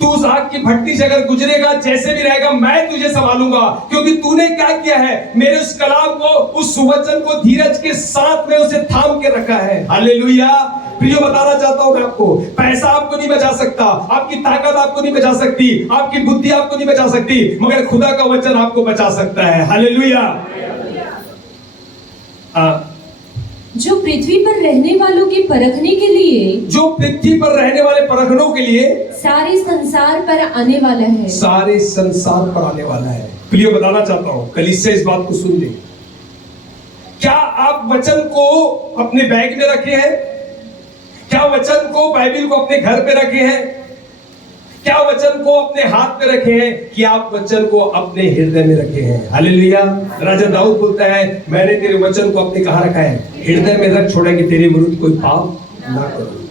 तू उस आग की भट्टी से अगर गुजरेगा, जैसे भी रहेगा, मैं तुझे संभालूंगा, क्योंकि तूने क्या किया है, मेरे उस कलाम को, उस वचन को धीरज के साथ में उसे थाम के रखा है। हालेलुया। प्रियो, बताना चाहता हूं मैं आपको, पैसा आपको नहीं बचा सकता, आपकी ताकत आपको नहीं बचा सकती, आपकी बुद्धि आपको नहीं बचा सकती, मगर खुदा का वचन आपको बचा सकता है। हालेलुया। जो पृथ्वी पर रहने वालों की परखने के लिए, जो पृथ्वी पर रहने वाले परखनों के लिए सारे संसार पर आने वाला है। सारे संसार पर आने वाला है। प्रिय, बताना चाहता हूं, कलीसिया इस बात को सुन ले। क्या आप वचन को अपने बैग में रखे हैं? क्या वचन को, बाइबल को अपने घर पे रखे हैं? क्या वचन को अपने हाथ में रखे हैं? कि आप वचन को अपने हृदय में रखे हैं? हालेलुया। राजा दाऊद बोलता है, मैंने तेरे वचन को अपने कहां रखा है? हृदय में रख, छोड़ा कि तेरे विरुद्ध कोई पाप ना करूं।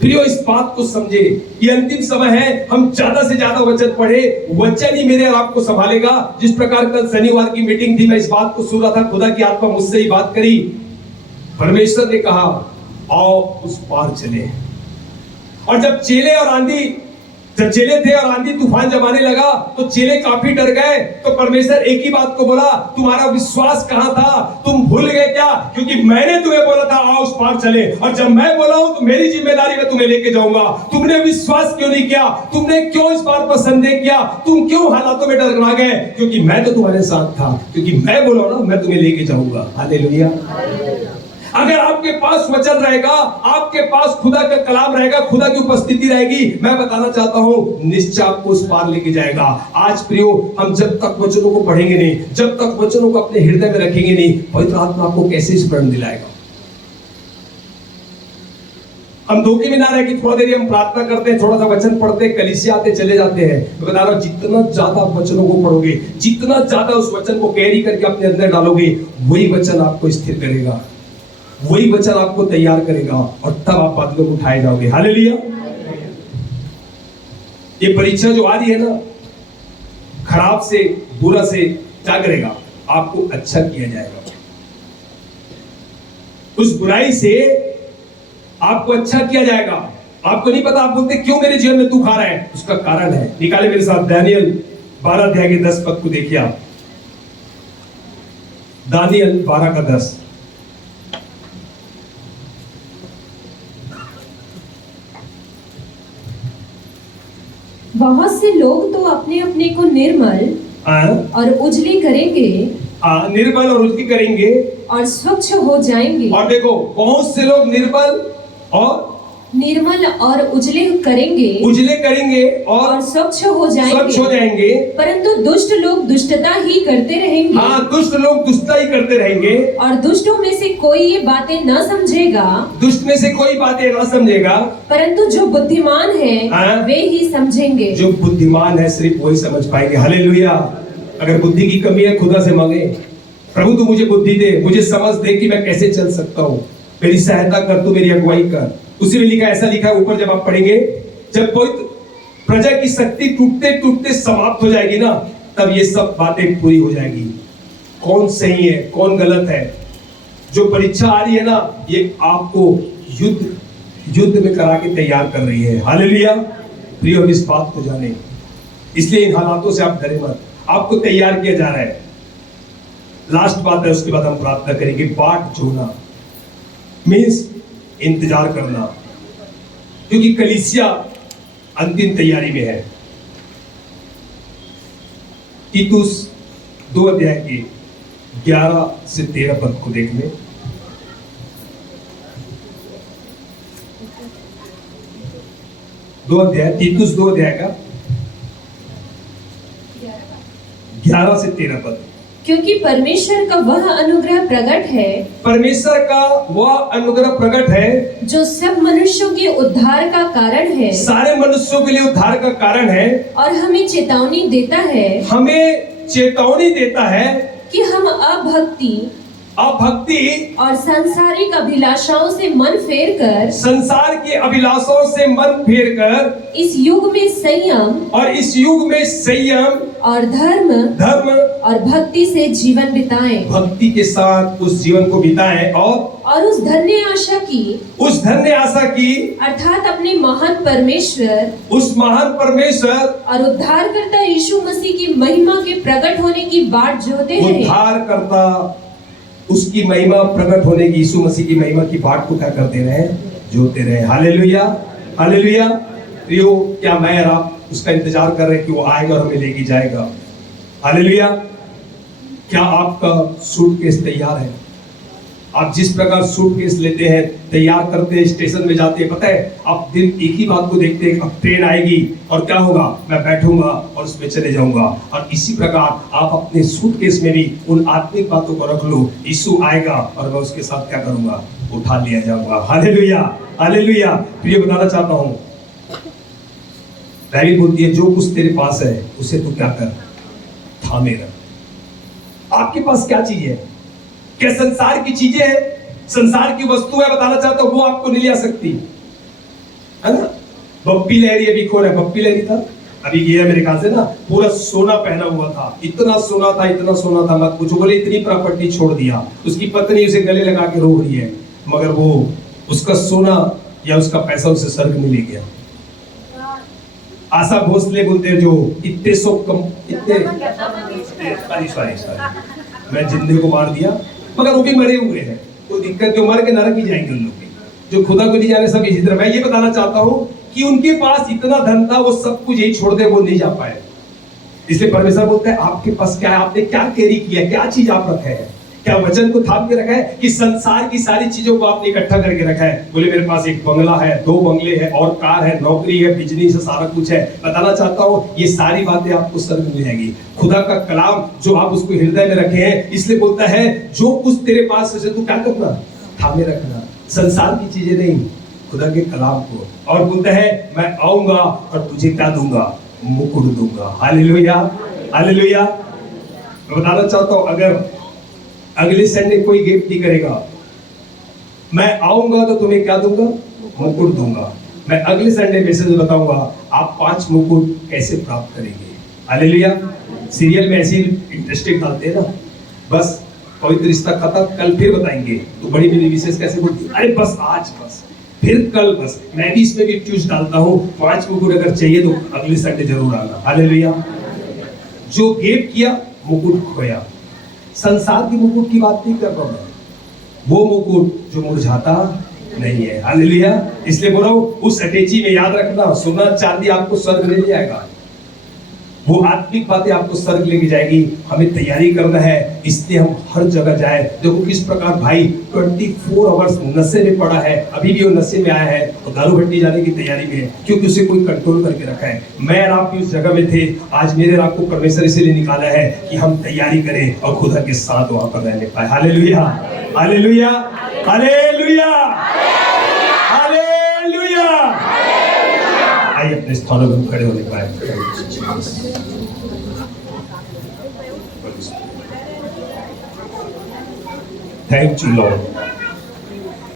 प्रियो, इस बात को समझे, ये अंतिम समय है, हम ज्यादा से ज्यादा वचन पढ़े। वचन ही मेरे और आपको संभालेगा। जिस प्रकार कल शनिवार की मीटिंग थी, मैं इस बात को सुन रहा था, खुदा की आत्मा मुझसे ही बात करी। परमेश्वर ने कहा, आओ उस पार चले। और जब चेले थे और आंधी तूफान जब आने लगा, तो चेले काफी डर गए। तो परमेश्वर एक ही बात को बोला, तुम्हारा विश्वास कहां था? तुम भूल गए क्या? क्योंकि मैंने तुम्हें बोला था आओ उस पार चले, और जब मैं बोला हूं तो मेरी जिम्मेदारी में तुम्हें लेके जाऊंगा। तुमने विश्वास क्यों नहीं किया? तुमने क्यों इस बात पर संदेह किया? तुम क्यों हालातों में डरा गए? क्योंकि मैं तो तुम्हारे साथ था, क्योंकि मैं बोला ना, मैं तुम्हें लेके जाऊंगा। हालेलुया। अगर आपके पास वचन रहेगा, आपके पास खुदा का कलाम रहेगा, खुदा की उपस्थिति रहेगी, मैं बताना चाहता हूं, निश्चय आपको उस पार लेके जाएगा। आज प्रियो, हम जब तक वचनों को पढ़ेंगे नहीं, जब तक वचनों को अपने हृदय में रखेंगे नहीं, पवित्र आत्मा आपको कैसे स्मरण दिलाएगा? हम धोखे में ना रहे कि थोड़ा देर हम प्रार्थना करते हैं, थोड़ा सा वचन पढ़ते हैं, कलीसिया आते चले जाते हैं। मैं बता रहा हूं, जितना ज्यादा वचनों को पढ़ोगे, जितना ज्यादा उस वचन को कैरी करके अपने अंदर डालोगे, वही वचन आपको स्थिर करेगा, वही वचन आपको तैयार करेगा, और तब आप बादलों को उठाए जाओगे। हालेलुया। ये परीक्षा जो आ रही है ना, खराब से, बुरा से क्या करेगा? आपको अच्छा किया जाएगा। उस बुराई से आपको अच्छा किया जाएगा। आपको नहीं पता, आप बोलते क्यों मेरे जीवन में दुख आ रहा है? उसका कारण है। निकाले मेरे साथ दानियल 12 अध्याय के 10 पद को देखिए आप। दानियल 12 का 10। बहुत से लोग तो अपने अपने को निर्मल और उजले करेंगे, निर्मल और उजली करेंगे और स्वच्छ हो जाएंगे। और देखो, बहुत से लोग निर्मल और उजले करेंगे और स्वच्छ हो जाएंगे। परंतु दुष्ट लोग दुष्टता ही करते रहेंगे। दुष्ट लोग दुष्टता ही करते रहेंगे। और दुष्टों में से कोई ये बातें न समझेगा, परंतु जो बुद्धिमान है वे ही समझेंगे। जो बुद्धिमान है सिर्फ वही समझ पाएंगे। हालेलुया। अगर बुद्धि की कमी है, खुदा से मांगे, प्रभु तू मुझे बुद्धि दे, मुझे समझ दे कि मैं कैसे चल सकता हूँ, मेरी सहायता कर, तू मेरी अगुवाई कर। उसी में लिखा, ऐसा लिखा है ऊपर, जब आप पढ़ेंगे, जब कोई प्रजा की शक्ति टूटते टूटते समाप्त हो जाएगी ना, तब ये सब बातें पूरी हो जाएगी। कौन सही है, कौन गलत है। जो परीक्षा आ रही है ना, ये आपको युद्ध में करा के तैयार कर रही है। हालेलुया। प्रिय, हम इस बात को जाने, इसलिए इन हालातों से आप डरे मत, आपको तैयार किया जा रहा है। लास्ट बात है, उसके बाद हम प्रार्थना करेंगे। बाट जोना मीन्स इंतजार करना, क्योंकि कलीसिया अंतिम तैयारी में है। तीतुस 2 अध्याय के 11 से 13 पद को देख लें। तीतुस 2 अध्याय का 11 से 13 पद। क्योंकि परमेश्वर का वह अनुग्रह प्रकट है जो सब मनुष्यों के उद्धार का कारण है, सारे मनुष्यों के लिए उद्धार का कारण है, और हमें चेतावनी देता है कि हम अभक्ति और सांसारिक अभिलाषाओं से मन फेर कर इस युग में संयम और धर्म और भक्ति से जीवन बिताएं। भक्ति के साथ उस जीवन को बिताएं, और उस धन्य आशा की अर्थात अपने महान परमेश्वर और उद्धारकर्ता यीशु मसीह की महिमा के प्रकट होने की बाट जोहते हैं। उद्धारकर्ता, उसकी महिमा प्रकट होने की, यीशु मसीह की महिमा की बाट को क्या करते रहे? जोते रहे। हालेलुया। हालेलुया। प्रियो, क्या मैं और आप उसका इंतजार कर रहे हैं कि वो आएगा और हमें लेके जाएगा? हालेलुया। क्या आपका सूटकेस तैयार है? आप जिस प्रकार सूटकेस लेते हैं, तैयार करते हैं, स्टेशन में जाते हैं, पता है आप दिन एक ही बात को देखते हैं, अब ट्रेन आएगी और क्या होगा, मैं बैठूंगा और उसमें चले जाऊंगा। और इसी प्रकार आप अपने सूटकेस में भी उन आत्मिक बातों को रख लो, यीशु आएगा और मैं उसके साथ क्या करूंगा, उठा लिया जाऊंगा। Hallelujah, hallelujah. प्रिय बताना चाहता हूं, बाइबल बोलती है जो कुछ तेरे पास है उसे तू क्या कर, थामे रख। आपके पास क्या चीज है? क्या संसार की चीजें हैं, संसार की वस्तु है, बताना चाहता हूं वो आपको नहीं ले सकती, है ना। बप्पी लहरी अभी खो रहा है, बप्पी लहरी था अभी गया मेरे ख्याल से ना, पूरा सोना पहना हुआ था, इतना सोना था, इतना सोना था मत पूछो। बोले इतनी प्रॉपर्टी छोड़ दिया, उसकी पत्नी उसे गले लगा के रो रही है, मगर वो उसका सोना या उसका पैसा उसे स्वर्ग में ले गया। आशा भोसले बोलते हैं जो इतने सो कम, इतने सॉरी मैं जिंदे को मार दिया, मगर वो भी मरे हुए हैं, कोई दिक्कत, जो मर के नरक ही जाएंगे उन लोग, जो खुदा को नहीं जाने सब इसी तरह। मैं ये बताना चाहता हूं कि उनके पास इतना धन था, वो सब कुछ यही छोड़ दे, वो नहीं जा पाए। इसलिए परमेश्वर बोलते हैं आपके पास क्या है, आपने क्या कैरी किया, क्या चीज आप रखे हैं, क्या वचन को थाम के रखा है कि संसार की सारी चीजों को आपने इकट्ठा करके रखा है। बोले मेरे पास एक बंगला है, 2 बंगले है, और कार है, नौकरी है, बिजनेस है, सारा कुछ है। बताना चाहता हूँ ये सारी बातें आपको स्वर्ग में मिलेगी। खुदा का कलाम जो आप उसको हृदय में रखे हैं, इसलिए बोलता है जो कुछ तेरे पास है तू क्या करना, थामे रखना, संसार की चीजें नहीं, खुदा के कलाम को। और बोलता है मैं आऊंगा और तुझे क्या दूंगा, मुकुट दूंगा। Hallelujah, hallelujah. मैं बताना चाहता हूं अगर अगले संडे कोई गिफ्ट नहीं करेगा, मैं आऊंगा तो तुम्हें क्या दूंगा, मुकुट दूंगा। मैं अगले संडे मैसेज बताऊंगा आप 5 मुकुट कैसे प्राप्त करेंगे। हालेलुया। सीरियल में ऐसी इंटरेस्टिंग डालते हैं ना, बस कोई तो रिश्ता खत्म, कल फिर बताएंगे, तो बड़ी मेरी विशेष कैसे बोलती, अरे बस आज, बस फिर कल, बस। मैं भी इसमें भी ट्यूज डालता हूँ, 5 मुकुट अगर चाहिए तो अगले संडे जरूर आना। हालेलुया। जो गिफ्ट किया मुकुट खोया। संसार की मुकुट की बात नहीं कर रहा मैं, वो मुकुट जो मुरझाता नहीं है। हालेलुया। इसलिए बोल रहा हूं उस अटैची में याद रखना, सोना चांदी आपको स्वर्ग ले जाएगा, वो आत्मिक बातें आपको स्वर्ग लेके जाएगी। हमें तैयारी करना है, इसलिए हम हर जगह जाए। देखो किस प्रकार भाई 24 आवर्स नशे में पड़ा है, अभी भी वो नशे में आया है और दारू भट्टी जाने की तैयारी में है, क्योंकि उसे कोई कंट्रोल करके रखा है। मैं और आप भी उस जगह में थे, आज मेरे और आपको परमेश्वर इसीलिए निकाला है कि हम तैयारी करें और खुदा के साथ वहां पर रहने पाए। Hallelujah, hallelujah, hallelujah, hallelujah. आइए अपने स्थानों पर खड़े होने पाए। Thank you Lord.